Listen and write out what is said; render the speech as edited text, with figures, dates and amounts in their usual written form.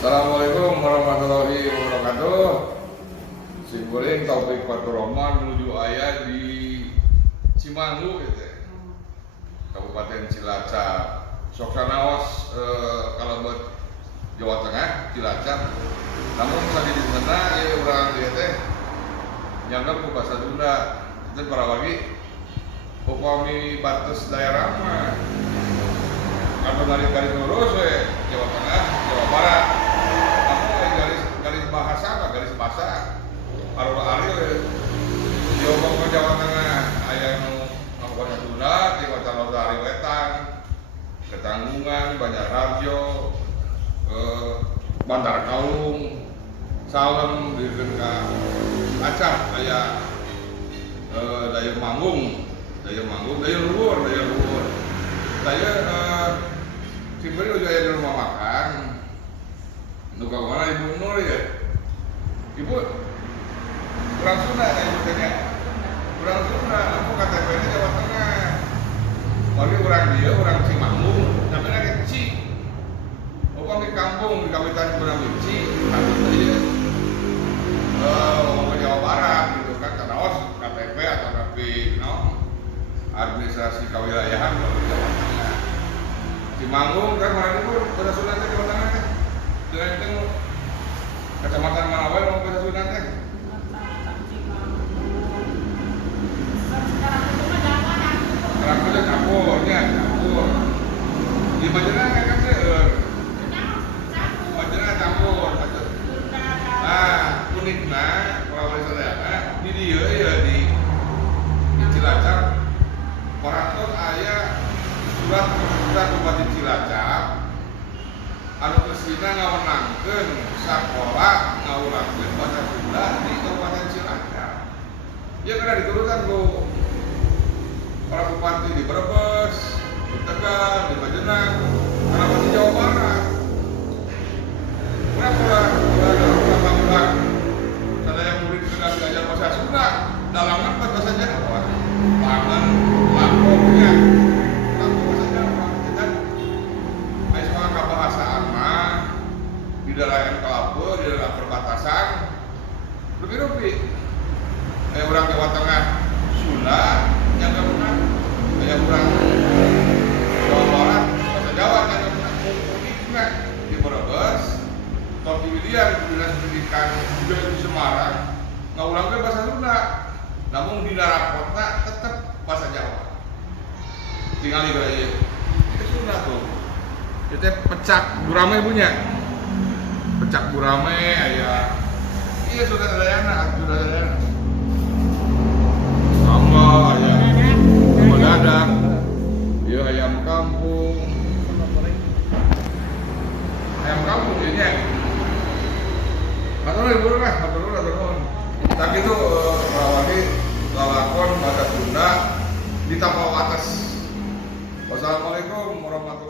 Assalamualaikum warahmatullahi wabarakatuh. Simkuring Taufik Fatur Rahman menuju ayah di Cimanggu gitu ya. Kabupaten Cilacap. Soksanawas Kalebet Jawa Tengah, Cilacap. Namun tadi di sana ya orang dia teh nyanggap ke bahasa Sunda. Itu para wagi upami batas daerah mah atau garis lurus Jawa Tengah, Jawa Barat. Garis bahasa arul-aril diomong ke Jawa Tengah aya nu ngomongna Sunda di Kota Lodari Wetan, Ketanggungan, Banjarharjo, Bantar Kaung, Salem, dirikeun ka Acap aya Daya Manggung, Daya Luhur. Daya Cimberi udah aya di rumah makan. Nuka mana Ibu Nur ya? Ibu kurang Sunda ya Ibu tanya? Kurang Sunda, aku KTP-nya Jawa Tengah. Tapi orang dia, orang Cimanggu, namanya kecil. Aku di kampung, di Kabupaten Gunung aku tadi ngomong Jawa Barat gitu kan, karena KTP atau tapi administrasi kewilayahan di Jawa Tengah. Cimanggu kan mana Ibu, bahasa Sunda Jawa Tengah kan? Dengan itu kecamatan mana wae mau bahasa Sunda teh? Sekarang itu campurnya, campur. Di Majenah kan seueur. Majenah campur. Nah, unikna orang sadayana di dieu ya di Cilacap. Paraton aya surat Bupati Cilacap anu kesina ngawenangkeun sakola ngawurangkeun bahasa Sunda di Kabupaten Cilacap. Ya karena diturunkan ku para bupati di Brebes, di Tegal, di Majenang, karena di Jawa Barat. Udah ada yang murid sudah belajar bahasa Sunda, dalangan bahasa Jawa, pangan, lakunya. Di daerah Kelapa, di daerah perbatasan lebih kayak orang Jawa Tengah Sunda yang gak pernah kayak orang Jawa Barat bahasa Jawa yang gak pernah uniknya di Brebes Toki Widian Dinas Pendidikan juga di Semarang nggak ulangnya bahasa Sunda namun di daerah kota tetap bahasa Jawa tinggal di gaya itu Sunda tuh itu pecak gurame punya pecak gurame aya iya sudah ada sambal ayam dadak iya ayam kampung ini matur tak itu lagi lalakon bahasa Sunda di tapal atas. Wassalamualaikum warahmatullahi wabarakatuh.